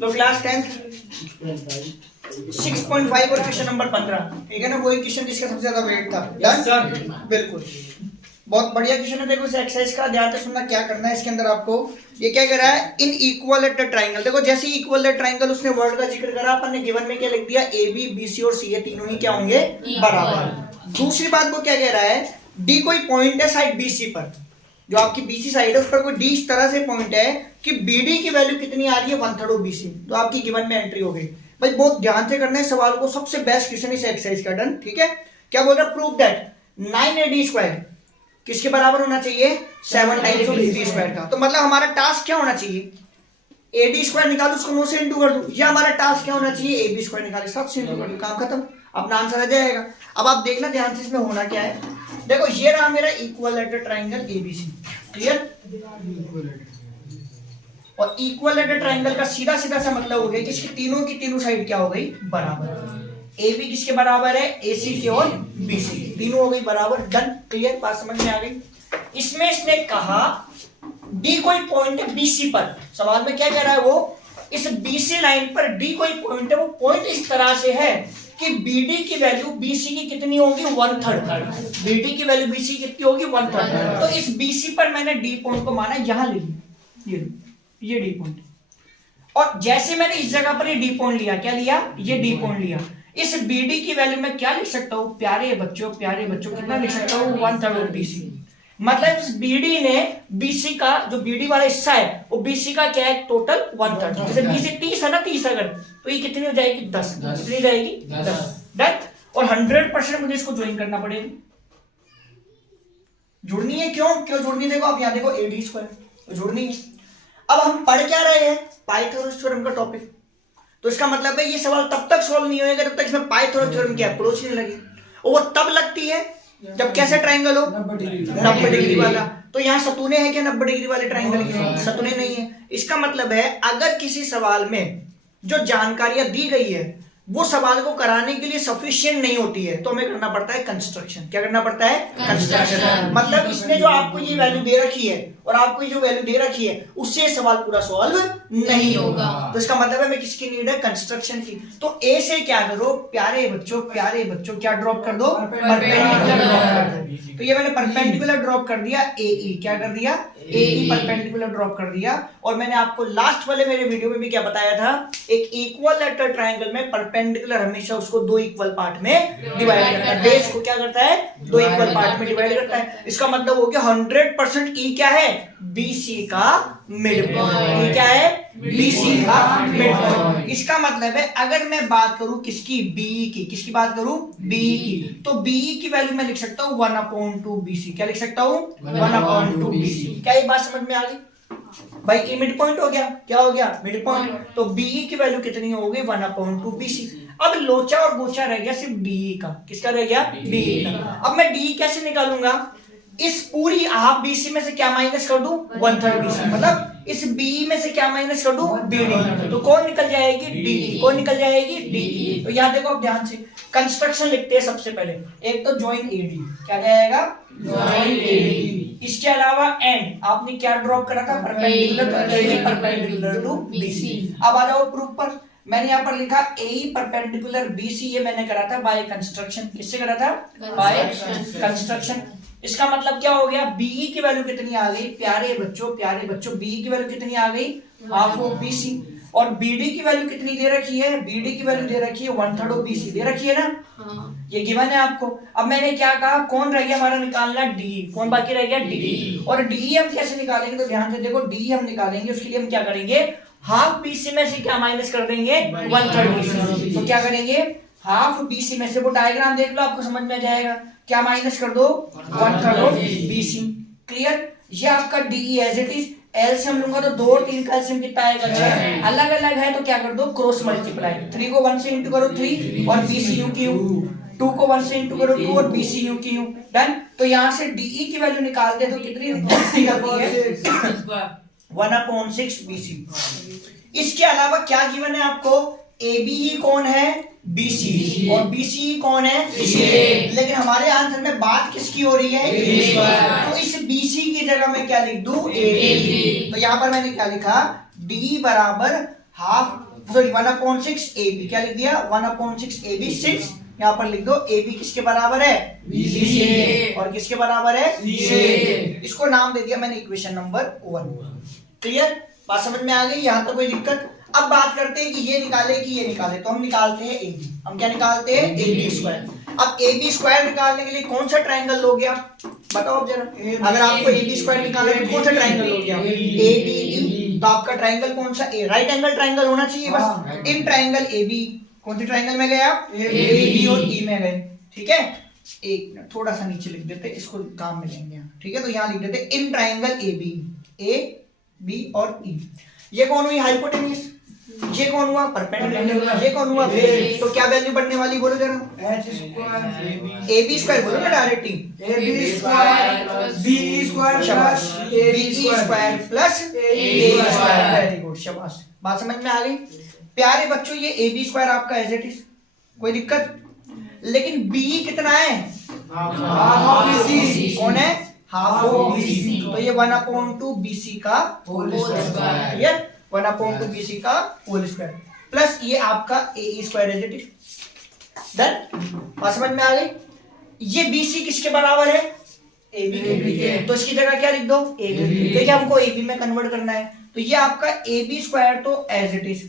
लो class 10 6.5 और question number 15, ठीक है ना, वही क्वेश्चन जिसका सबसे ज्यादा वेट था। डन, बिल्कुल बहुत बढ़िया क्वेश्चन है। देखो इस एक्सरसाइज का ध्यान से सुनना, क्या करना है इसके अंदर आपको। ये क्या कह रहा है, in equal at the triangle. देखो जैसे इक्वल एट ट्राइंगल उसने वर्ड का जिक्र करा, अपन ने गिवन में क्या लिख दिया, ए बी बी सी और सी ये तीनों ही क्या होंगे, बराबर। दूसरी बात वो क्या कह रहा है, डी कोई पॉइंट है साइड बी सी पर, जो आपकी बीसी साइड है उस पर कोई डी इस तरह से पॉइंट है कि बीडी की वैल्यू कितनी आ रही है, 1/3 ऑफ बीसी। तो आपकी गिवन में एंट्री हो गई। भाई बहुत ध्यान से करना है सवाल को, सबसे बेस्ट क्वेश्चन इस एक्सरसाइज का। डन, ठीक है। क्या बोल रहा है, प्रूव दैट 9AD² किसके बराबर होना चाहिए, 7 टाइम्स ऑफ AD² का। तो मतलब हमारा टास्क क्या होना चाहिए, AD² निकालो, उसको 9 से इंटू कर दो। ये हमारा टास्क क्या होना चाहिए, AB² निकाले 7 से इंटू कर दो, काम खत्म, अपना आंसर आ जाएगा। अब आप देखना ध्यान से इसमें होना क्या है। देखो ये रहा मेरा equilateral triangle ABC, clear. और इक्वल एट ट्राइंगल का सीधा सीधा सा मतलब हो गया कि इसकी तीनों की तीनों साइड क्या हो गई, बराबर। AB किसके बराबर है, AC के और BC, तीनों हो गई बराबर। डन, क्लियर, बात समझ में आ गई। इसमें इसने कहा D कोई पॉइंट है BC पर। सवाल में क्या कह रहा है वो, इस BC लाइन पर D कोई पॉइंट है, वो पॉइंट इस तरह से है कि BD की वैल्यू BC की कितनी होगी, 1/3। BD की वैल्यू BC की कितनी होगी, 1/3। तो इस BC पर मैंने D पॉइंट को माना, यहां ले लिया, ये D पॉइंट। और जैसे मैंने इस जगह पर ये D पॉइंट लिया, क्या लिया, ये D पॉइंट लिया, इस BD की वैल्यू में क्या लिख सकता हूं, प्यारे बच्चों कितना लिख सकता हूं, 1/3 ऑफ BC। मतलब इस BD ने BC का जो BD वाला हिस्सा है वो BC का क्या है, टोटल 1/3। जैसे BC 30 है ना, 30 अगर, तो ये कितनी हो जाएगी, 10। कितनी जाएगी, 10। डन। और 100% मुझे इसको ज्वाइन करना पड़ेगा, जुड़नी है। क्यों जुड़नी है, देखो आप यहाँ देखो AD² जुड़नी है। अब हम पढ़ क्या रहे हैं, पाइथागोरस थ्योरम का टॉपिक। तो इसका मतलब है ये सवाल तब तक सॉल्व नहीं होगा जब तक इसमें पाइथागोरस थ्योरम की अप्रोच नहीं लगे। और वो तब लगती है जब कैसे ट्राइंगल हो, 90 डिग्री वाला। तो यहाँ सतूने हैं क्या 90 डिग्री वाले ट्राइंगल के, सतूने नहीं है। इसका मतलब है अगर किसी सवाल में जो जानकारियां दी गई है वो सवाल को कराने के लिए सफिशिएंट नहीं होती है, तो हमें करना पड़ता है कंस्ट्रक्शन। क्या करना पड़ता है, कंस्ट्रक्शन। मतलब इसने जो आपको ये वैल्यू दे रखी है और आपको ये जो वैल्यू दे रखी है उससे सवाल पूरा सॉल्व नहीं होगा। तो इसका मतलब है हमें किसकी नीड है, कंस्ट्रक्शन की। तो ए से क्या करो, प्यारे बच्चों क्या ड्रॉप कर दो, परपेंडिकुलर ड्रॉप कर दो। तो ये मैंने परपेंडिकुलर ड्रॉप कर दिया, AE क्या कर दिया, AE परपेंडिकुलर ड्रॉप कर दिया। और मैंने आपको लास्ट वाले मेरे वीडियो में भी क्या बताया था, एक इक्विलैटरल ट्रायंगल में परपेंडिकुलर हमेशा उसको दो इक्वल पार्ट में डिवाइड करता है। बेस को क्या करता है, दो इक्वल पार्ट में डिवाइड करता है। इसका मतलब हो गया 100% E क्या है, BC का मिड पॉइंट। ये क्या है, BC का मिड पॉइंट। इसका मतलब है अगर मैं बात करूं किसकी, BE की, किसकी बात करूं, BE की, तो BE की वैल्यू मैं लिख सकता हूं 1/2 BC। क्या लिख सकता हूं, 1/2 BC। क्या ये बात समझ में आ गई भाई, ये मिड पॉइंट हो गया, क्या हो गया, मिड पॉइंट। तो BE की वैल्यू कितनी होगी, 1/2 BC। अब लोचा और गोचा रह गया सिर्फ DE का, किसका रह गया, DE का। अब मैं DE कैसे निकालूंगा, इस पूरी हाफ BC में से क्या माइनस कर दूं, 1/3 BC। मतलब इस BE में से क्या माइनस कर दूं, BD। तो कौन निकल जाएगी, DE। कौन निकल जाएगी, DE। तो याद देखो आप ध्यान से, कंस्ट्रक्शन लिखते हैं सबसे पहले। एक तो ज्वाइन AD, क्या जाएगा, ज्वाइन AD। इसके अलावा एंड आपने क्या ड्रॉप करा था, परपेंडिकुलर, तो AD परपेंडिकुलर टू BC। अब आ जाओ प्रूफ पर। मैंने यहाँ पर लिखा AE परपेंडिकुलर BC, ये मैंने करा था बाय कंस्ट्रक्शन। किससे करा था, बाय कंस्ट्रक्शन। इसका मतलब क्या हो गया, BE की वैल्यू कितनी आ गई, प्यारे बच्चों BE की वैल्यू कितनी आ गई, हाफ ऑफ BC। और BD की वैल्यू कितनी दे रखी है, BD की वैल्यू दे रखी है 1/3 ऑफ BC दे रखी है ना, ये गिवन है आपको। अब मैंने क्या कहा, कौन रह गया हमारा निकालना, DE। कौन बाकी रह गया, DE। और DE हम कैसे निकालेंगे, तो ध्यान से देखो, DE हम निकालेंगे उसके लिए हम क्या करेंगे, हाफ BC में से क्या माइनस कर देंगे, 1/3 BC। तो क्या करेंगे, हाफ BC में से, वो डायग्राम देख लो आपको समझ में आ जाएगा, क्या माइनस कर दो, 1/3 ऑफ BC। क्लियर। ये आपका DE as it is. LCM लूंगा तो 2 और 3 का एलसीएम कितना आएगा, 6। अलग अलग है तो क्या कर दो, क्रॉस मल्टीप्लाई। 3 को 1 से इंटू करो 3 और BC यूं की यूं, 2 को 1 से इंटू करो 2 और BC यूं की यूं। डन। तो यहां से DE की वैल्यू निकाल दे तो कितनी निकलती है, 1/6 BC। इसके अलावा क्या गिवन है आपको, ABE कौन है, BC, और BCE कौन है, BCA। लेकिन हमारे आंसर में बात किसकी हो रही है, तो इस BC की जगह मैं क्या लिख दूं, AB। तो यहां पर मैंने क्या लिखा, D बराबर हाफ सॉरी 1/6 AB, क्या लिख दिया 1/6 AB, 6 यहाँ पर लिख दो AB किसके बराबर है BC और किसके बराबर है CA। इसको नाम दे दिया मैंने इक्वेशन नंबर 1। क्लियर, बात समझ में आ गई, यहाँ तक कोई दिक्कत। अब बात करते हैं कि ये निकाले कि ये निकाले, तो हम निकालते हैं AB। हम क्या निकालते हैं AB स्क्वायर। अब AB स्क्वायर निकालने के लिए कौन सा ट्रायंगल लोगे आप बताओ जरा, अगर आपको AB स्क्वायर निकालना है तो कौन सा ट्रायंगल लोगे आप ABE, तो आपका ट्रायंगल कौन सा राइट एंगल ट्रायंगल होना चाहिए बस। इन ट्रायंगल AB कौन से ट्रायंगल में गए आप AB और E में गए, ठीक है। एक मिनट थोड़ा सा नीचे लिख देते, इसको काम में लेंगे, ठीक है। तो यहाँ लिख देते in triangle AB, A B और E। ये कौन हुई हाइपोटेन्यूज, ये कौन हुआ परपेंडिकुलर, ये कौन हुआ बेस। तो क्या वैल्यू बनने वाली बोलो जरा, AB स्क्वायर बोलो ना directly, AB square BE square plus BE square plus AE square. Very good, शाबाश, बात समझ में आ गई प्यारे बच्चों। ये AB स्क्वायर आपका एज इट इज, कोई दिक्कत, लेकिन BE कितना है हाफ ऑफ BC, कौन है हाफ ऑफ BC, तो ये 1/2 BC का होल स्क्वायर, क्लियर 1/2 BC का होल स्क्वायर प्लस ये आपका AE square as it is done. बात समझ में आ गई। ये BC किसके बराबर है AB के, तो इसकी जगह क्या लिख दो AB, क्योंकि हमको AB में कन्वर्ट करना है। तो ये आपका AB स्क्वायर तो एज इट इज,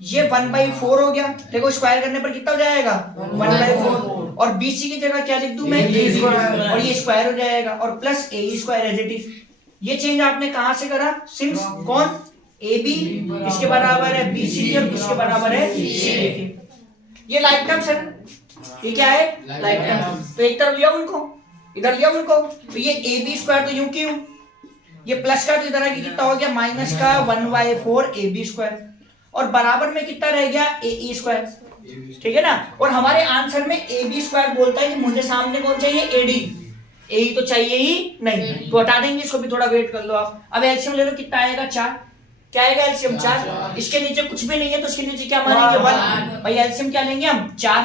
ये 1/4 हो गया, देखो स्क्वायर करने पर कितना हो जाएगा 1/4, और BC की जगह क्या लिख दूं मैं AB, और ये स्क्वायर हो जाएगा, और plus AE square as it is. ये चेंज आपने कहां से करा, सिंस कौन AB किसके बराबर है BC और किसके बराबर है CA के। ये लाइक टर्म्स है, ये क्या है लाइक टर्म्स, तो एक तरफ लिया उनको, इधर लिया उनको, तो ये AB स्क्वायर तो यूं क्यों, ये प्लस का तो इधर आगे कितना हो गया माइनस का 1/4 AB स्क्वायर, और बराबर में कितना रह गया AE स्क्वायर, ठीक है ना। और हमारे आंसर में AB स्क्वायर बोलता है कि मुझे सामने कौन चाहिए AD, AE तो चाहिए ही नहीं, तो हटा देंगे इसको भी, थोड़ा वेट कर लो आप। अब एलसीएम ले लो, कितना आएगा 4, क्या आएगा एलसीएम 4, इसके नीचे कुछ भी नहीं है तो इसके नीचे क्या मानेंगे 1, भाई एलसीएम क्या लेंगे हम 4,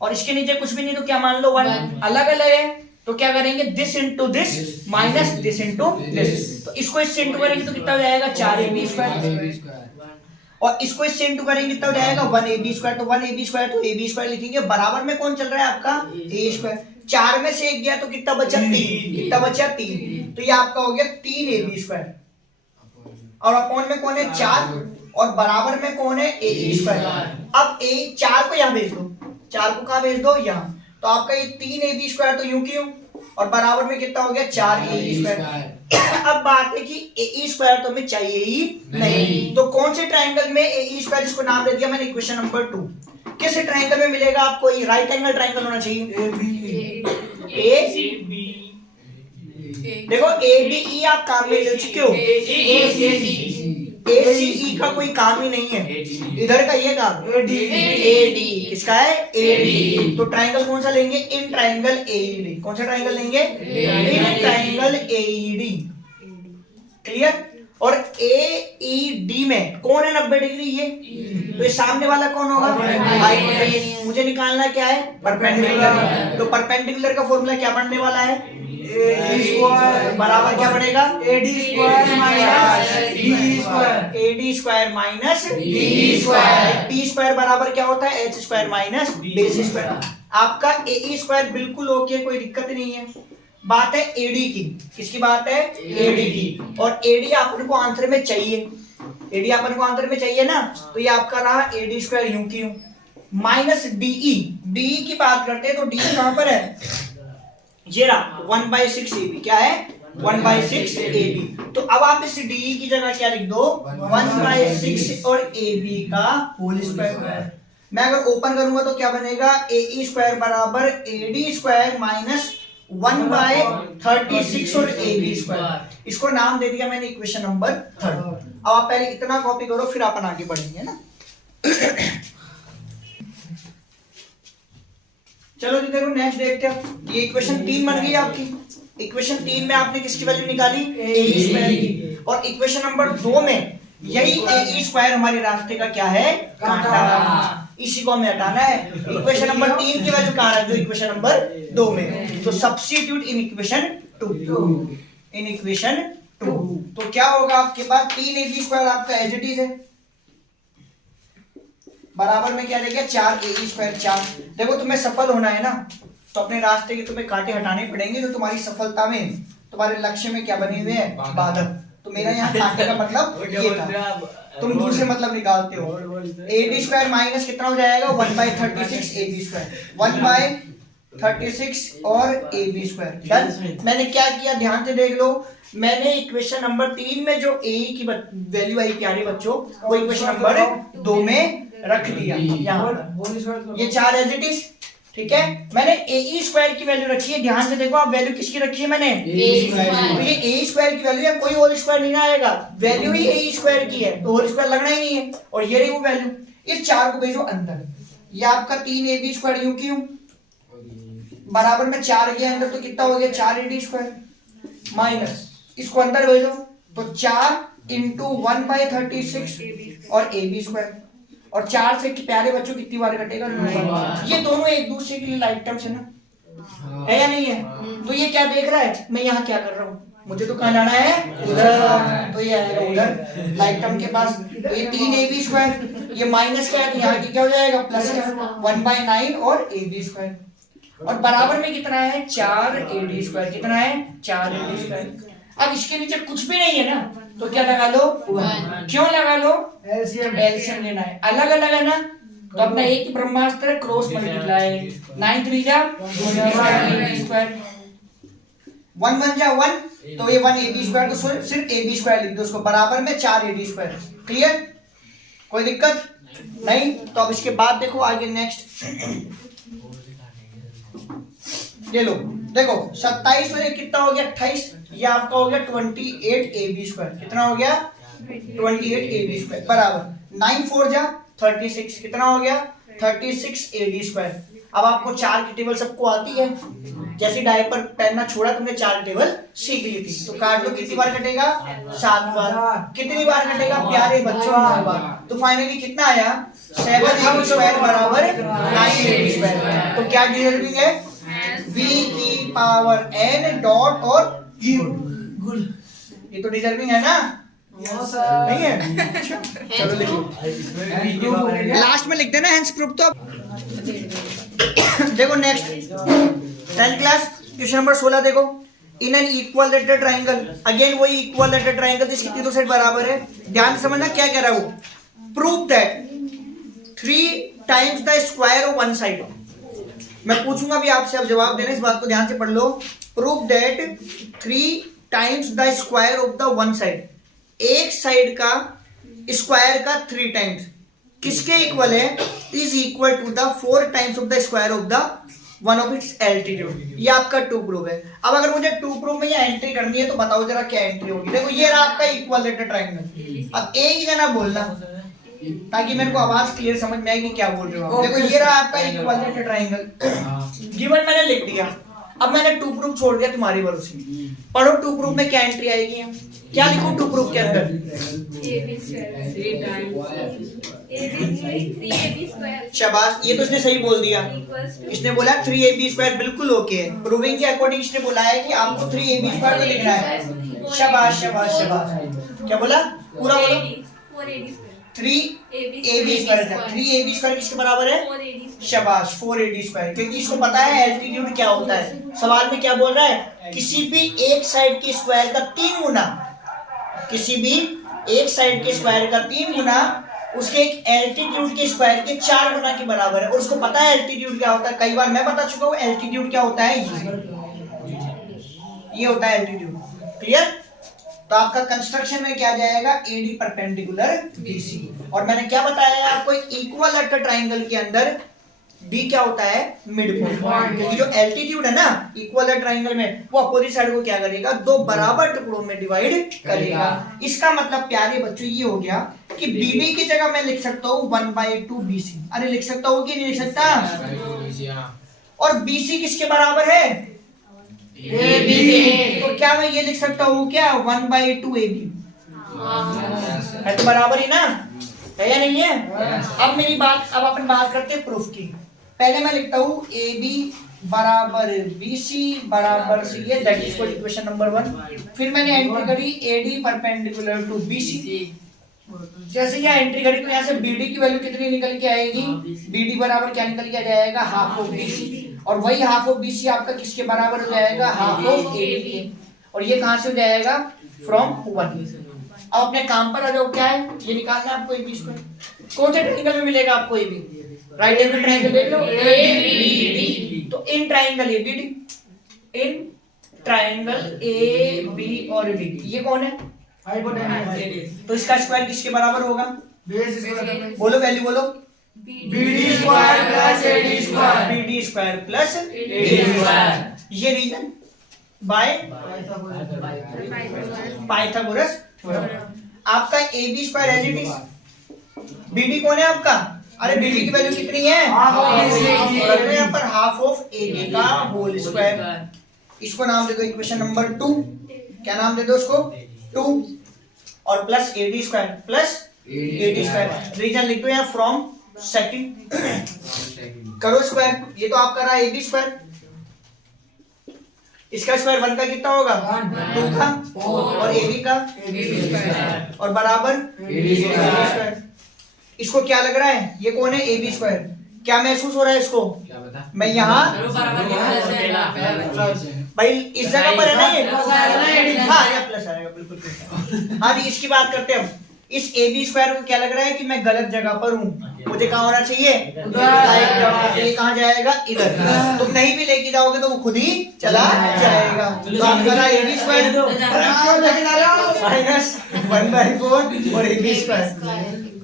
और इसके नीचे कुछ भी नहीं तो क्या मान लो 1, अलग अलग है तो क्या करेंगे this into this minus this into this, तो इसको इससे इंटू करेंगे तो कितना हो जाएगा 4AB स्क्वायर, और इसको इससे इंटू करेंगे कितना हो जाएगा 1AB स्क्वायर, तो 1AB स्क्वायर तो AB स्क्वायर लिखेंगे, बराबर में कौन चल रहा है आपका A स्क्वायर, 4 में से 1 गया तो कितना बचा 3, कितना बचा 3, तो ये आपका हो गया 3AB स्क्वायर, और अपॉन में कौन है 4, और बराबर में कौन है AE स्क्वायर। अब A 4 को यहाँ भेज दो, 4 को कहाँ भेज दो यहाँ, तो आपका ये 3AB स्क्वायर तो यूं क्यों, और बराबर में कितना हो गया 4AE स्क्वायर। अब बात है कि AE स्क्वायर तो हमें चाहिए ही नहीं, तो कौन से ट्रायंगल में AE स्क्वायर, इसको नाम दे दिया मैंने इक्वेशन नंबर 2। किस ट्रायंगल में मिलेगा आपको, राइट एंगल ट्रायंगल होना चाहिए देखो ABE आप काम में ले चुके हो, ACE का कोई काम ही नहीं है, इधर का ये काम AD किसका है AD, तो ट्रायंगल कौन सा लेंगे इन ट्रायंगल AED, कौन सा ट्रायंगल लेंगे इन ट्रायंगल AED, क्लियर। और AED में कौन है 90 डिग्री, ये तो ये सामने वाला कौन होगा हाइपोटेन्यूज, मुझे निकालना क्या है परपेंडिकुलर, तो परपेंडिकुलर का फॉर्मूला क्या बनने वाला है AD स्क्वायर बराबर क्या बनेगा AD square minus BE square, AD square minus BE square, B square बराबर क्या होता है H square minus base square. आपका AE स्क्वायर बिल्कुल ओके, कोई दिक्कत नहीं है। बात है AD की, किसकी बात है AD की, और AD अपन को आंसर में चाहिए, AD अपन को आंसर में चाहिए ना, तो ये आपका रहा AD स्क्वायर यूं की यूं माइनस DE की बात करते हैं तो DE कहां पर है, ये रहा 1/6 AB, क्या है 1/6 AB, तो अब आप इस DE की जगह क्या लिख दो 1/6 और AB का होल स्क्वायर। मैं अगर ओपन करूंगा तो क्या बनेगा AE स्क्वायर बराबर AD स्क्वायर माइनस 1/36 और AB स्क्वायर, इसको नाम दे दिया मैंने इक्वेशन नंबर 3। अब आप पहले इतना कॉपी करो फिर अपन आगे बढ़ेंगे ना। चलो जी देखो नेक्स्ट देखते हैं, ये इक्वेशन 3 बन गई आपकी। इक्वेशन 3 में आपने किसकी वैल्यू निकाली AE स्क्वायर की, और इक्वेशन नंबर 2 में यही AE स्क्वायर हमारे रास्ते का क्या है कांटा, इसी को हमें हटाना है। इक्वेशन नंबर 3 की वैल्यू कहां है जो इक्वेशन नंबर 2 में, तो substitute in equation 2, in equation 2, तो क्या होगा आपके पास 3AB स्क्वायर आपका एज इट इज है, बराबर में क्या रह गया 4ab²। 4 देखो तुम्हें सफल होना है ना, तो अपने रास्ते के तुम्हें कांटे हटाने पड़ेंगे जो तुम्हारी सफलता में, तुम्हारे लक्ष्य में क्या बने हुए हैं, बाधक। तो मेरा यहाँ कांटे का मतलब ये था, तुम दूर से मतलब निकालते हो। ab² माइनस कितना हो जाएगा 1/36 ab², 1/36 और ab²। डन। मैंने क्या किया ध्यान से देख लो, मैंने इक्वेशन नंबर 3 में जो a की वैल्यू आई प्यारे बच्चों, वो इक्वेशन नंबर 2 में रख दिया यहाँ पर। ये 4 एज इट इज, ठीक है। मैंने ae² की वैल्यू रखी है, ध्यान से देखो आप, वैल्यू किसकी रखी है मैंने, तो ये ae² की वैल्यू है, कोई होल स्क्वायर नहीं आएगा, वैल्यू ही ae² की है, तो होल स्क्वायर लगना ही नहीं है। और ये रही वो वैल्यू, इस 4 को भेजो अंदर, ये आपका 3ab² यूं क्यों, बराबर में 4 के अंदर तो कितना हो गया 4ad² माइनस इसको अंदर भेजो, तो 4 इंटू 1/36 और ab²। और 4 से प्यारे बच्चों कितनी बार कटेगा, 9 बार। ये दोनों एक दूसरे के लिए लाइक टर्म्स है ना, है या नहीं है। तो ये क्या देख रहा है, मैं यहाँ क्या कर रहा हूँ, मुझे तो कहाँ जाना है उधर, तो ये आएगा उधर लाइक टर्म के पास। ये 3ab², ये माइनस क्या है तो यहाँ की क्या हो जाएगा प्लस 1/9 और ab²। और बराबर में कितना है 4ad², कितना है 4ad²। अब इसके नीचे कुछ भी नहीं है ना, तो क्या लगा लो 1। क्यों लगा लो, एलसीएम लेना है, अलग अलग है ना, तो अपना एक ही ब्रह्मास्त्र क्रॉस मल्टीप्लाई, 9 3 जा 12ab², 1 1 जा 1, तो ये 1ab², तो सिर्फ ab² लिख दो उसको, बराबर में 4ad²। क्लियर, कोई दिक्कत नहीं। तो अब इसके बाद देखो आगे नेक्स्ट, ये लो देखो 27 में कितना हो गया 28, ये आपका हो गया 28ab², कितना हो गया 28ab² बराबर 9 4 जा 36, कितना हो गया 36ad²। अब आपको 4 की टेबल सबको आती है, जैसे डायपर पहनना छोड़ा तुमने 4 की टेबल सीख ली थी, तो काट लो कितनी बार कटेगा 7 बार। कितनी बार कटेगा प्यारे बच्चों 9 बार। तो फाइनली कितना आया 7ab² बराबर 9ab²। तो क्या डिजर्विंग है v की पावर n डॉट और गुड, ये तो डिजर्विंग है ना, नहीं है। चलो लिखो, लास्ट में लिख देना हेंस प्रूफ। तो देखो next 10th class question number 16 देखो, in an equilateral triangle, again वही इक्वलेटरल ट्राइंगल जिसकी तीनों साइड बराबर है। ध्यान से समझना क्या कह रहा है वो, prove that 3 times the square of one side. मैं पूछूंगा भी आपसे, अब जवाब देना, इस बात को ध्यान से पढ़ लो। Prove that 3 times the square of the one side, एक साइड का स्क्वायर का 3 टाइम्स किसके इक्वल है, is equal to the 4 times of the square of the one of its altitude. ये आपका 2 प्रूफ है। अब अगर मुझे 2 प्रूफ में ये एंट्री करनी है तो बताओ जरा क्या एंट्री होगी। देखो ये रहा आपका इक्वलेटरल ट्राइंगल, अब एक ही जना बोलना ताकि मेरे को आवाज क्लियर समझ में आए कि क्या बोल रहे हो। देखो ये रहा आपका इक्वलेटरल ट्राइंगल, गिवन मैंने लिख दिया। अब मैंने 2 प्रूफ छोड़ दिया तुम्हारी भरोसे, पढ़ो 2 प्रूफ में क्या एंट्री आएगी। क्या लिखूं 2 प्रूफ के अंदर, शाबाश, ये तो इसने सही बोल दिया। इसने बोला 3ab², बिल्कुल ओके है। प्रूविंग के अकॉर्डिंग इसने बोला है कि आपको 3ab² तो लिखना है। शाबाश शाबाश शाबाश, क्या बोला पूरा बोलो, 3ab² था। 3ab² किसके बराबर है, शाबाश 4ad², क्योंकि इसको पता है एल्टीट्यूड क्या होता है। सवाल में क्या बोल रहा है, किसी भी एक साइड के स्क्वायर का 3 गुना, किसी भी एक साइड के स्क्वायर का 3 गुना उसके एक एल्टीट्यूड के स्क्वायर के 4 गुना के बराबर है। और उसको पता है एल्टीट्यूड क्या होता है, कई बार मैं बता चुका हूँ एल्टीट्यूड क्या होता है, ये होता है एल्टीट्यूड। क्लियर। तो आपका कंस्ट्रक्शन में क्या जाएगा, एडी परपेंडिकुलर बीसी। और मैंने क्या बताया आपको, इक्वलेटरल ट्राइंगल के अंदर डी क्या होता है, मिड पॉइंट। क्योंकि जो एल्टीट्यूड है ना इक्वलेटरल ट्राइंगल में, वो अपोजिट साइड को क्या करेगा, 2 बराबर टुकड़ों में डिवाइड करेगा। इसका मतलब प्यारे बच्चों ये हो गया कि बीडी की जगह मैं लिख सकता हूँ 1/2 बीसी। अरे लिख सकता हूँ कि नहीं लिख सकता। और बीसी किसके बराबर है, AB। तो क्या मैं ये लिख सकता हूँ क्या 1/2 AB है, तो बराबर ही ना है या नहीं है। अब मेरी बात, अब अपन बात करते हैं प्रूफ की। पहले मैं लिखता हूँ AB बराबर BC बराबर CA, that is equation number 1। फिर मैंने एंट्री करी AD परपेंडिकुलर टू BC, जैसे यहाँ एंट्री करी तो यहाँ से BD की वैल्यू कितनी निकल के आएगी, BD बराबर क्या निकल के आ जाएगा, हाफ ऑफ BC, और वही हाफ ऑफ BC आपका किसके बराबर हो जाएगा, हाफ ऑफ AB के, और ये कहाँ से हो जाएगा, फ्रॉम 1। अब अपने काम पर आ जाओ, क्या है ये निकालना है आपको AB स्क्वायर, कौन से ट्रायंगल में मिलेगा आपको AB, राइट एंगल ट्रायंगल देख लो ABD, तो in triangle ABD, in triangle AB और BD, ये कौन है, तो इसका स्क्वायर किसके बराबर होगा, बोलो वैल्यू बोलो, BD square plus AD square, BD square plus AD square, ये रीजन बाय पाइथागोरस थ्योरम। आपका AB square as it is, BD कौन है आपका, अरे BD की वैल्यू कितनी है, यहाँ पर हाफ ऑफ AB का होल स्क्वायर, इसको नाम दे दो इक्वेशन नंबर 2, क्या नाम दे दो उसको 2, और plus AD square plus AD square, reason लिख दो यहाँ फ्रॉम सेकंड, करो स्क्वायर, ये तो आपका रहा AB स्क्वायर, इसका स्क्वायर 1 का कितना होगा, 2 का, और AB का और बराबर AD स्क्वायर, इसको क्या लग रहा है, ये कौन है AB स्क्वायर, क्या महसूस हो रहा है इसको, मैं यहाँ भाई इस जगह पर है ना ये, हाँ ये प्लस आएगा बिल्कुल। हाँ जी, इसकी बात करते हैं हम, इस AB स्क्वायर को क्या लग रहा है कि मैं गलत जगह पर हूँ, मुझे कहाँ होना चाहिए, ये कहाँ जाएगा, इधर, तुम नहीं भी लेके जाओगे तो वो खुद ही चला जाएगा, तो आपका AB स्क्वायर माइनस 1/4 और AB स्क्वायर,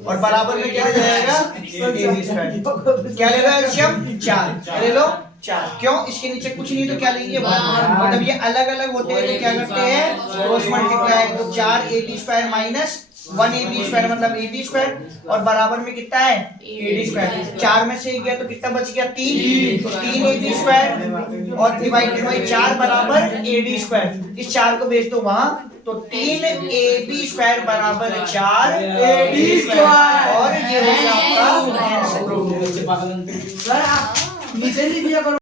और बराबर में क्या हो जाएगा, AB स्क्वायर, क्या ले लो एलसीएम 4 ले लो 4, क्यों, इसके नीचे कुछ नहीं तो क्या लेंगे 1, मतलब ये अलग अलग होते हैं तो क्या करते हैं क्रॉस मल्टीप्लाई, तो 4 AB square minus 1 AB square मतलब AB स्क्वायर, और बराबर में कितना है AD स्क्वायर, 4 में से गया तो कितना बच गया 3, तो 3 AB स्क्वायर और डिवाइडेड बाय 4 बराबर AD स्क्वायर, इस 4 को भेज दो वहां, तो 3 AB स्क्वायर बराबर 4 AD स्क्वायर, और ये हो गया आपका नीचे नहीं दिया करो।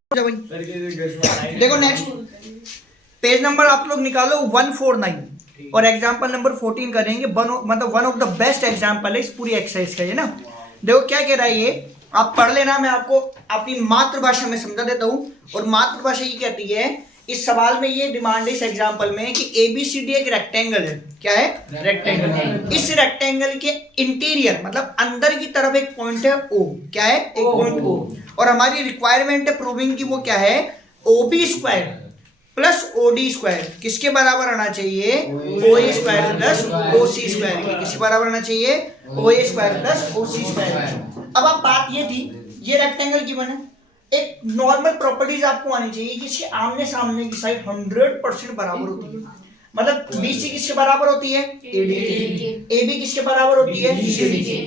देखो नेक्स्ट पेज नंबर आप लोग निकालो 149 और एग्जांपल नंबर 14 करेंगे, मतलब one of the best example है इस पूरी एक्सरसाइज का, ये ना देखो क्या कह रहा है ये, आप पढ़ लेना, मैं आपको अपनी मातृभाषा में समझा देता हूँ, और मातृभाषा ये कहती है, इस सवाल में ये डिमांड है इस एग्जांपल में कि ABCD एक रेक्टेंगल है, क्या है रेक्टेंगल, इस रेक्टेंगल के इंटीरियर मतलब अंदर की तरफ एक पॉइंट है O, क्या है एक पॉइंट O, और हमारी रिक्वायरमेंट है प्रूविंग की वो क्या है OB square plus OD square किसके बराबर आना चाहिए, OA square plus OC square, किसके बराबर आना चाहिए OA square plus OC square. अब बात ये थी, ये रेक्टेंगल की बने, एक नॉर्मल प्रॉपर्टीज आपको आनी चाहिए कि इसके आमने सामने की साइड 100% बराबर होती है, मतलब BC किसके बराबर होती है AD की, AB किसके बराबर होती है CD की।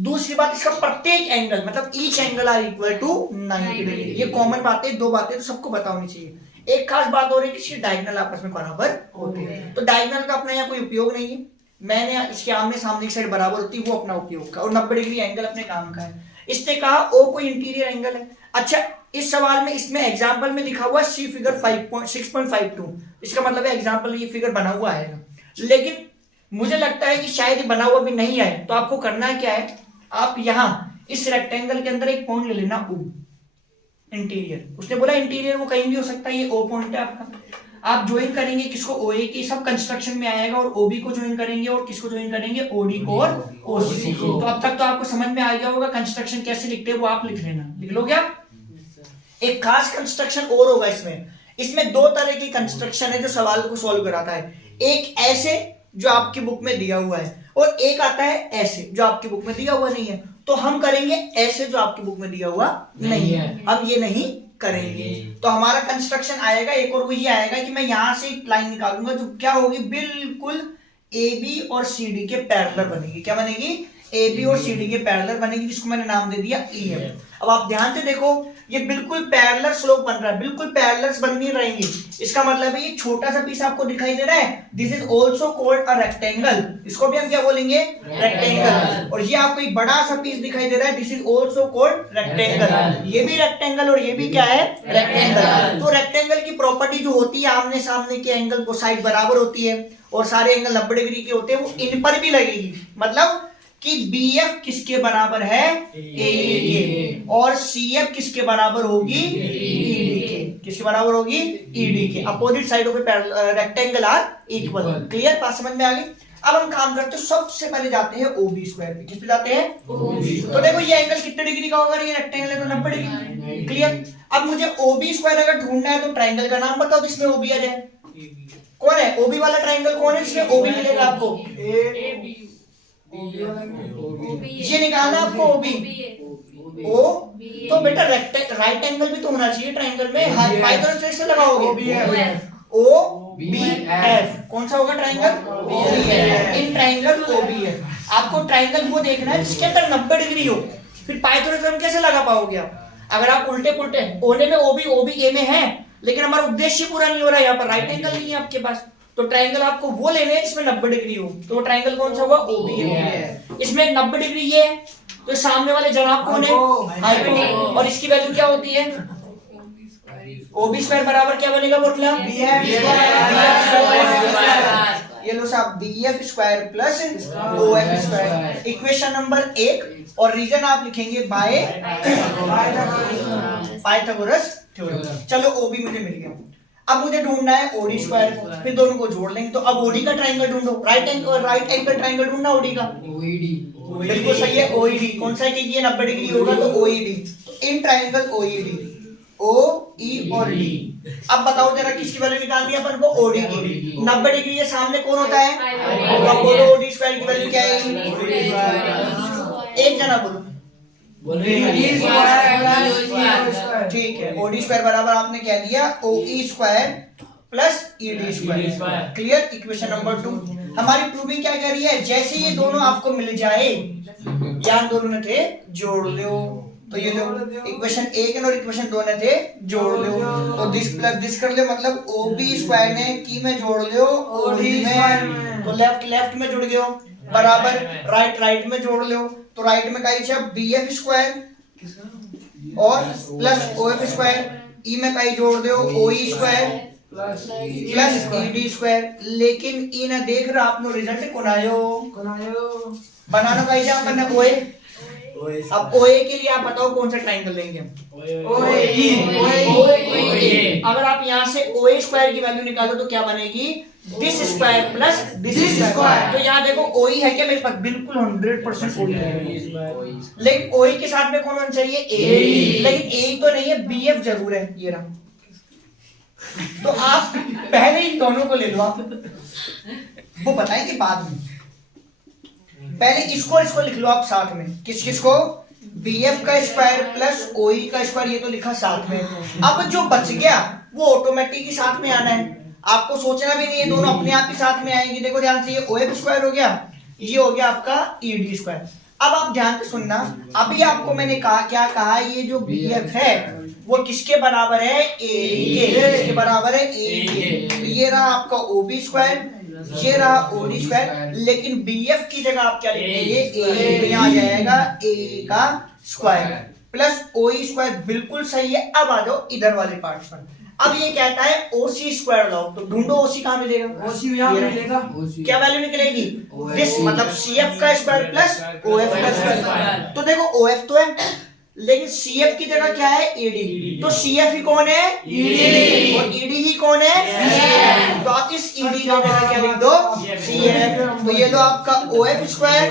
दूसरी बात, इसका प्रत्येक एंगल मतलब each angle are equal to 90 degree, ये कॉमन बातें, दो बातें तो सबको पता होनी चाहिए। एक खास बात हो रही है कि इसके डायगोनल आपस में बराबर होते हैं, तो डायगोनल का अपना यहाँ कोई उपयोग नहीं है, मैंने इसके आमने सामने की साइड बराबर होती है वो अपना उपयोग का, और 90 डिग्री एंगल अपने काम का है। इसने कहा O कोई इंटीरियर एंगल है। अच्छा, इस सवाल में इसमें एग्जांपल में लिखा हुआ C फिगर 6.52, इसका मतलब है एग्जांपल ये फिगर बना हुआ आएगा, लेकिन मुझे लगता है कि शायद बना हुआ भी नहीं आए, तो आपको करना है क्या है, आप यहाँ इस रेक्टेंगल के अंदर एक पॉइंट ले लेना O इंटीरियर, उसने बोला इंटीरियर वो कहीं भी हो सकता है, ये O पॉइंट है आपका, आप ज्वाइन करेंगे किसको OA की, सब कंस्ट्रक्शन में आएगा, और OB को ज्वाइन करेंगे और किसको ज्वाइन करेंगे OD को और OC को। तो अब तक तो आपको समझ में आ गया होगा कंस्ट्रक्शन कैसे लिखते हैं, वो आप लिख लेना, लिख लो क्या। एक खास कंस्ट्रक्शन और होगा इसमें दो तरह की कंस्ट्रक्शन है जो सवाल को सॉल्व कराता है, एक ऐसे जो आपकी बुक में दिया हुआ है, और एक आता है ऐसे जो आपकी बुक में दिया हुआ नहीं है। तो हम करेंगे ऐसे जो आपकी बुक में दिया हुआ नहीं है, हम ये नहीं करेंगे। तो हमारा कंस्ट्रक्शन आएगा एक, और वो ये आएगा कि मैं यहां से एक लाइन निकालूंगा जो क्या होगी, बिल्कुल AB और CD के पैरेलल बनेगी। क्या बनेगी, AB और CD के पैरेलल बनेगी, जिसको मैंने नाम दे दिया EM। अब आप ध्यान से देखो, ये बिल्कुल पैरेलल स्लोप बन रहा है, बिल्कुल पैरेलल्स बन नहीं रहेंगी, इसका मतलब है ये छोटा सा पीस आपको दिखाई दे रहा है, this is also called a rectangle, इसको भी हम क्या बोलेंगे रेक्टेंगल। और ये आपको एक बड़ा सा पीस दिखाई दे रहा है, this is also called rectangle, ये भी रेक्टेंगल और ये भी क्या है रेक्टेंगल। तो रेक्टेंगल की प्रॉपर्टी जो होती है, आमने सामने के एंगल को साइड बराबर होती है, और सारे एंगल 90 डिग्री के होते हैं, वो इन पर भी लगेगी। मतलब कि BF किसके बराबर है, AE के, और CF किसके बराबर होगी, ED के। किसके बराबर होगी, ED के। अपोजिट साइडों पे रेक्टेंगल आर इक्वल। क्लियर, बात समझ में आ गई। अब हम काम करते हैं, सबसे पहले जाते हैं OB स्क्वायर पे। किस पे जाते हैं, तो देखो ये एंगल कितने डिग्री का होगा, ये रेक्टेंगल है तो 90 डिग्री। क्लियर। अब मुझे OB स्क्वायर अगर ढूंढना है तो ट्राइंगल का नाम बताओ जिसमें OB आ जाए। कौन है OB वाला ट्राइंगल, कौन है जिसमें OB मिलेगा आपको, ये निकालना आपको OB। ओ तो बेटा राइट एंगल भी तो होना चाहिए ट्राइंगल में, पाइथागोरस थ्योरम से लगाओगे। OBF कौन सा होगा triangle, OBF। In triangle OBF आपको ट्राइंगल वो देखना है जिसके अंदर 90 डिग्री हो, फिर पाइथागोरस थ्योरम कैसे लगा पाओगे आप। अगर आप उल्टे पुल्टे ओने में OB A में है, लेकिन हमारा उद्देश्य पूरा नहीं हो रहा है, यहाँ पर राइट एंगल नहीं है आपके पास, तो ट्राइंगल आपको वो लेने हैं जिसमें 90 डिग्री हो। तो वो ट्राइंगल कौन सा होगा, OBF। इसमें 90 डिग्री ये है, तो सामने वाले जनाब कौन है, हाइपो, और इसकी वैल्यू क्या होती है, OB स्क्वायर बराबर क्या बनेगा बोला, BF स्क्वायर। ये लो साहब, BF square plus OF square, equation number 1। और रीजन आप लिखेंगे बाय पाइथागोरस थ्योरम। चलो OB मुझे मिल गया। अब मुझे ढूंढना है OD स्क्वायर, फिर दोनों को जोड़ लेंगे। तो अब OD का ट्राइंगल ढूंढो, राइट एंगल ट्राइंगल ढूंढना OD का। बिल्कुल सही है, OED। कौन सा है कि ये 90 डिग्री होगा तो OED। In triangle OED, OE और D। अब बताओ जरा किसकी वैल्यू निकालनी है अपन को, OD की। 90 डिग्री ये सामने कौन होता है, अब बोलो OD स्क्वायर की वैल्यू क्या है, एक जना बोलो। ठीक है, OD स्क्वायर बराबर आपने क्या दिया, OE square plus ED square. Clear. Equation number 2 हमारी प्रूविंग क्या कह रही है, जैसे ये दोनों आपको मिल जाए, यार दोनों में थे जोड़ लो, तो ये लो इक्वेशन 1 और इक्वेशन 2 ने थे जोड़ लो, तो दिस प्लस दिस कर लो, मतलब OB स्क्वायर ने की में जोड़ लो OD में, तो लेफ्ट लेफ्ट में जुड़ गयो, बराबर राइट राइट में जोड़ लो, तो राइट में कहीं छे BF स्क्वायर और प्लस OF स्क्वायर, ई में कहीं जोड़ दो OE square plus ED square. लेकिन ई ने देख रहा आपनो रिजल्ट कोनायो बनाना कहीं जा अपन OA। अब OA के लिए आप बताओ कौन सा ट्राइंगल लेंगे, अगर आप यहाँ से OA स्क्वायर की वैल्यू निकालो तो क्या बनेगी, this square plus this square. तो यहाँ देखो OE है क्या मेरे पास, बिल्कुल 100% OE है, लेकिन OE के साथ में कौन होना चाहिए, AE। लेकिन AE तो नहीं है, BF जरूर है, ये रहा। तो आप पहले इन दोनों को ले लो, आप वो बताएंगे बाद में, पहले इसको लिख लो आप साथ में। किसको, BF का स्क्वायर प्लस OE का स्क्वायर, ये तो लिखा साथ में। अब जो बच गया वो ऑटोमेटिक ही साथ में आना है, आपको सोचना भी नहीं है, दोनों अपने आप ही साथ में आएंगे। देखो ध्यान से, ये OF स्क्वायर हो गया, ये हो गया आपका ED स्क्वायर। अब आप ध्यान से सुनना, अभी आपको मैंने कहा, क्या कहा, ये जो BF है वो किसके बराबर है, AE के। किसके बराबर है, AE के। ये रहा आपका OB स्क्वायर, ये रहा OD स्क्वायर, लेकिन BF की जगह आप क्या लिखेंगे, A यहाँ आ जाएगा AE का स्क्वायर प्लस OE स्क्वायर। बिल्कुल सही है। अब आ जाओ इधर वाले पार्ट पर। अब ये कहता है OC स्क्वायर लाओ, तो ढूंढो OC कहाँ मिलेगा, OC यहाँ मिलेगा। क्या वैल्यू निकलेगी, दिस मतलब CF का स्क्वायर प्लस OF का स्क्वायर। तो देखो OF तो है, लेकिन CF की जगह क्या है, ED। तो CF ही कौन है, ED, और ED ही कौन है, CF। तो आप इस ED की जगह क्या लिख दो, CF। तो ये लो आपका OF स्क्वायर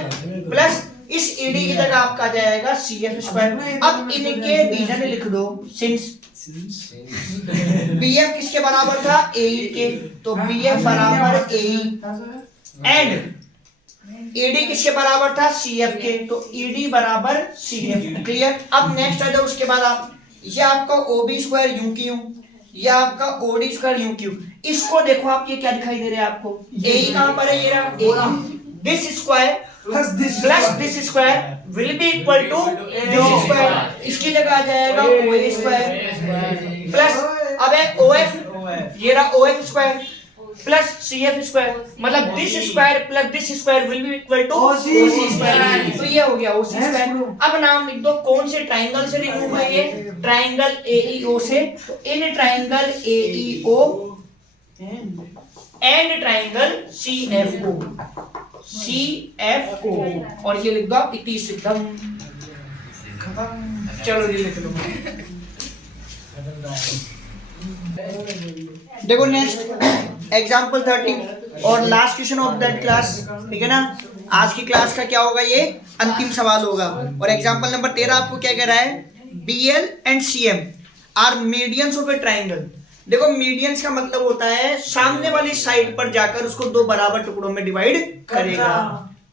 प्लस इस ED की जगह आपका जाएगा CF स्क्वायर। अब इनके रीजन लिख दो, सिंस BF किसके बराबर था, AE के, तो BF बराबर AE एंड ED किसके बराबर था, CF के, तो ED बराबर CF। क्लियर। अब नेक्स्ट आ जाओ, उसके बाद आप, ये आपका OB स्क्वायर यूं की यूं, ये आपका OD स्क्वायर यूं की यूं। इसको देखो आप, ये क्या दिखाई दे रहा है आपको, AE कहां पर है, ये रहा this square plus this square will be equal to this square. इसकी जगह आ जाएगा OA स्क्वायर प्लस, अब है OF, ये रहा OF square plus CF square, मतलब this square plus this square will be equal to OC square. तो ये हो गया OC स्क्वायर। अब नाम लिख दो कौन से ट्राइंगल से रिमूव है, ये ट्राइंगल AEO से। तो in triangle AEO and triangle CFO, CFO, और ये लिख दो आप 31 एकदम खत्म। चलो ये लिख लो। देखो नेक्स्ट एग्जाम्पल 13 और last question of that class, ठीक है ना। आज की क्लास का क्या होगा, ये अंतिम सवाल होगा। और एग्जाम्पल नंबर 13 आपको क्या कह रहा है, BL and CM are medians of a triangle. देखो मीडियंस का मतलब होता है सामने वाली साइड पर जाकर उसको दो बराबर टुकड़ों में डिवाइड करेगा।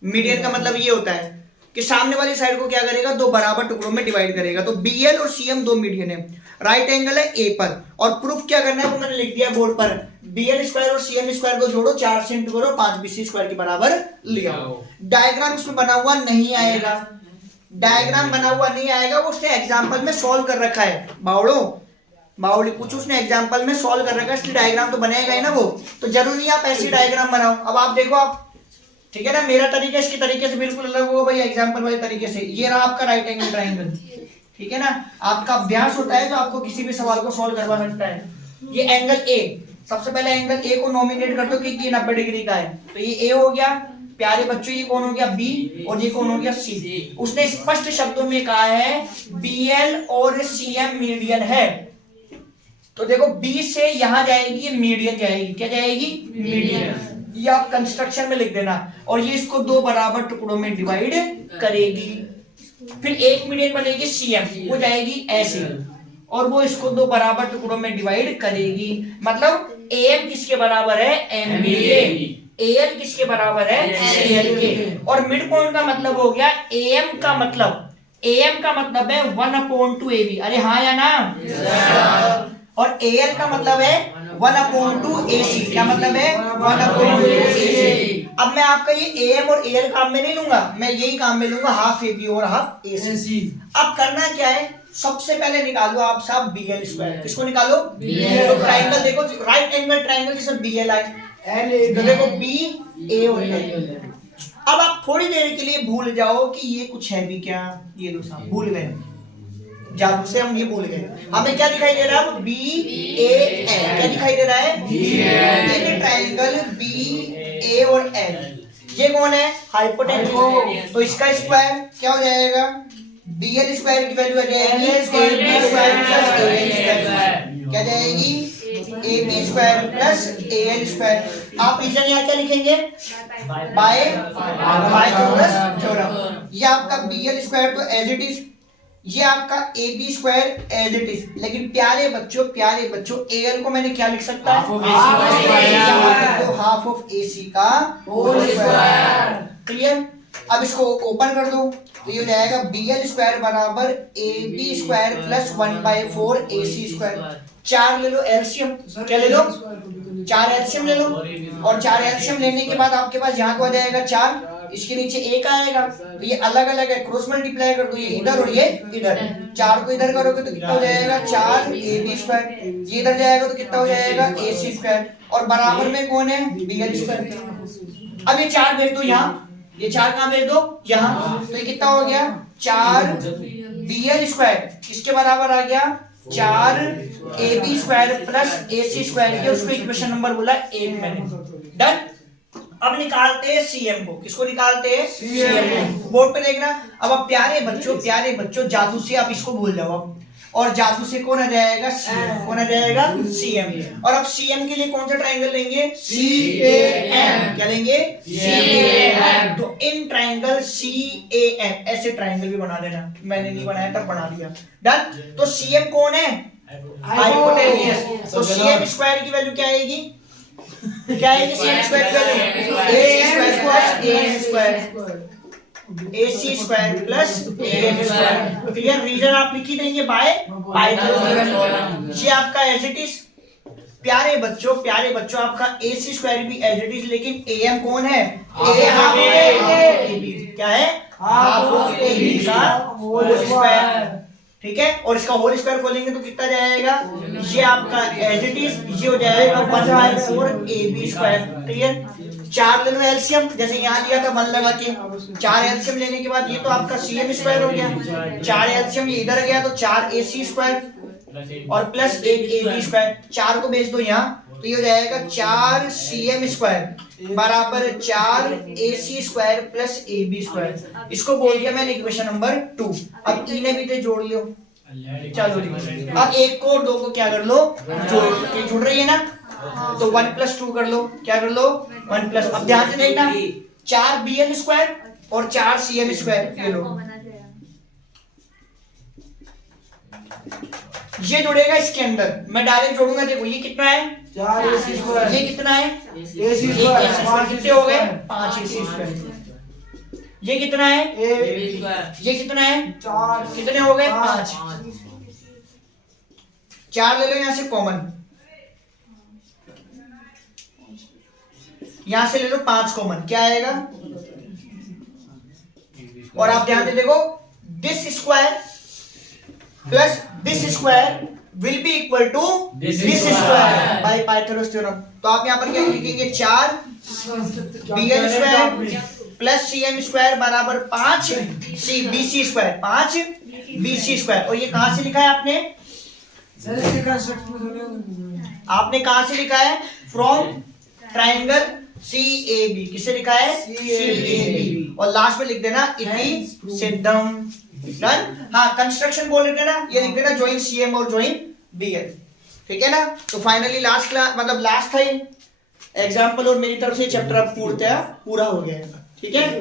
मीडियन का मतलब ये होता है कि सामने वाली साइड को क्या करेगा, दो बराबर टुकड़ों में डिवाइड करेगा। तो BL और CM दो मीडियन है, राइट एंगल है A पर, और प्रूफ क्या करना है वो मैंने लिख दिया बोर्ड पर। BL स्क्वायर और CM स्क्वायर को जोड़ो, 4 से इंटू करो, 5 BC स्क्वायर के बराबर ले आओ। डायग्राम इसमें बना हुआ नहीं आएगा, डायग्राम बना हुआ नहीं आएगा, वो उसने एग्जाम्पल में सॉल्व कर रखा है। बावड़ी पूछो, उसने एग्जाम्पल में सॉल्व कर रखा है, इसलिए डायग्राम तो बनेगा ही ना वो। तो जरूरी है आप ऐसी डायग्राम बनाओ। अब आप देखो, आप ठीक है ना, मेरा तरीका इसके तरीके से बिल्कुल अलग होगा भाई, एग्जाम्पल वाले तरीके से। ये रहा आपका राइट एंगल ट्राइंगल, ठीक है ना। आपका अभ्यास होता है तो आपको किसी भी सवाल को सॉल्व करवा सकता है। ये एंगल A, सबसे पहले एंगल A को नॉमिनेट कर दो कि ये 90 डिग्री का है, तो ये A हो गया। प्यारे बच्चों ये कौन हो गया B, और ये कौन हो गया C। उसने स्पष्ट शब्दों में कहा है BL और CM मीडियन है। तो देखो B से यहां जाएगी, ये मीडियन जाएगी, क्या जाएगी, मीडियन। ये आप कंस्ट्रक्शन में लिख देना। और ये इसको दो बराबर टुकड़ों में डिवाइड करेगी। फिर एक मीडियन बनेगी CM, वो जाएगी ऐसे, और वो इसको दो बराबर टुकड़ों में डिवाइड करेगी। मतलब AM किसके बराबर है, MB के। AL किसके बराबर है, CL के। और मिड पॉइंट का मतलब हो गया AM का मतलब है 1/2 AB। अरे हाँ या ना। और AL का मतलब है 1/2 AC। क्या मतलब है, 1/2 AC। अब मैं आपका ये AM और AL काम में नहीं लूंगा, मैं यही काम में लूंगा, हाफ AB और हाफ AC। अब करना क्या है, सबसे पहले निकालो आप साहब BL स्क्वायर। किसको निकालो, BL। तो ट्राइंगल देखो, राइट एंगल ट्राइंगल जिसमें BL आए, तो देखो B, A और L। अब आप थोड़ी देर के लिए भूल जाओ कि ये कुछ है भी क्या, ये दो साहब भूल गए, जादू से हम ये भूल गए। हमें क्या दिखाई दे रहा है, BAL। क्या दिखाई दे रहा है, ये ट्राइंगल BA और L। ये कौन है, हाइपोटेन्यूज। तो इसका स्क्वायर क्या हो जाएगा, BL स्क्वायर की वैल्यू आ जाएगी AB square plus AL square. क्या जाएगी, AB square plus AL square. आप रीजन यहाँ क्या लिखेंगे, बाय थ्योरम। ये आपका BL स्क्वायर तो एज इट इज, ये आपका AB square as it is. लेकिन प्यारे बच्चों AL को मैंने क्या लिख सकता है, हाफ ऑफ AC का होल स्क्वायर। क्लियर। अब इसको ओपन कर दो, तो ये हो जाएगा BL स्क्वायर बराबर AB square plus 1/4 AC square. 4 ले लो एलसीएम, क्या ले लो, 4 एलसीएम ले लो। और 4 एलसीएम लेने के बाद आपके पास यहाँ को आ जाएगा 4, इसके नीचे 1 आएगा। तो ये अलग अलग है, क्रॉस मल्टीप्लाई कर दो, ये इधर और ये इधर। 4 को इधर करोगे तो कितना हो जाएगा, 4 AB स्क्वायर। ये इधर जाएगा तो कितना हो जाएगा, AC स्क्वायर। और बराबर में कौन है, BL स्क्वायर। अब ये 4 भेज दो यहाँ, ये 4 कहाँ भेज दो, यहाँ। तो ये कितना हो गया, 4 BL स्क्वायर किसके बराबर आ गया, 4 AB square plus AC square. ये उसको इक्वेशन नंबर बोला 1 मैंने। डन। अब निकालते हैं CM को। किसको निकालते हैं, CM को। बोर्ड पे देखना। अब आप प्यारे बच्चों जादू से आप इसको भूल जाओ अब, और जादू से कौन आ जाएगा, CM। कौन आ जाएगा, CM। और अब CM के लिए कौन सा ट्राइंगल लेंगे, CAM। क्या लेंगे, CAM। तो इन ट्राइंगल CAM ऐसे ट्राइंगल भी बना देना, मैंने नहीं बनाया तब बना दिया। डन। तो CM कौन है, हाइपोटेन्यूज। तो CM स्क्वायर की वैल्यू क्या आएगी, क्या आएगी, CM स्क्वायर की value AC square plus AM square. Clear. Reason आप लिख ही देंगे बाय थ्योरम। ये आपका एज इट इज। प्यारे बच्चों आपका AC स्क्वायर भी एज इट इज, लेकिन AM कौन है, क्या है, हाफ ऑफ AB का होल स्क्वायर। ठीक है। और इसका होल स्क्वायर खोलेंगे तो कितना जाएगा, ये आपका एज इट इज, ये हो जाएगा 1/4 AB स्क्वायर। क्लियर। 4 ले लो एलसीएम, जैसे यहाँ लिया था 1 लगा के। 4 एलसीएम लेने के बाद ये तो आपका CM स्क्वायर हो गया। 4 एलसीएम ये इधर गया तो 4 AC स्क्वायर और प्लस 1 AB स्क्वायर। 4 को भेज दो यहाँ, तो ये हो जाएगा 4cm² बराबर 4ac² प्लस ab²। इसको बोल दिया मैंने इक्वेशन नंबर 2। अब इन्हें भी तो जोड़ लियो। चलो जी, अब एक को और दो को क्या कर लो, जोड़। जुड़ रही है ना, तो 1 + 2 कर लो। क्या कर लो, 1 +। अब ध्यान से देखना, 4bn² और 4cm², ये लो ये जुड़ेगा इसके अंदर। मैं डायरेक्ट जोड़ूंगा। देखो ये कितना है, 4ac²। ये कितना है, ac²। कितने हो गए, 5ac²। ये कितना है, ये कितना है, 4। कितने हो गए, 5। 4 ले लो यहां से कॉमन, यहां से ले लो 5 कॉमन, क्या आएगा। और आप ध्यान से देखो, this square plus this square will be equal to this square by Pythagoras theorem. तो आप यहां पर क्या लिखेंगे, 4bn² प्लस cm² बराबर 5bc², 5bc²। और ये कहां से लिखा है आपने, आपने कहां से लिखा है, फ्रॉम ट्राइंगल CAB। किसे लिखा है, CAB। और लास्ट में लिख देना इट बी सिद्धम डन। हाँ, कंस्ट्रक्शन बोल रहे थे ना, ये लिख देना जॉइन CM और जॉइन BN, ठीक है ना। तो फाइनली लास्ट क्लास, मतलब लास्ट था एग्जाम्पल, और मेरी तरफ से चैप्टर अब पूरा हो गया है, ठीक है।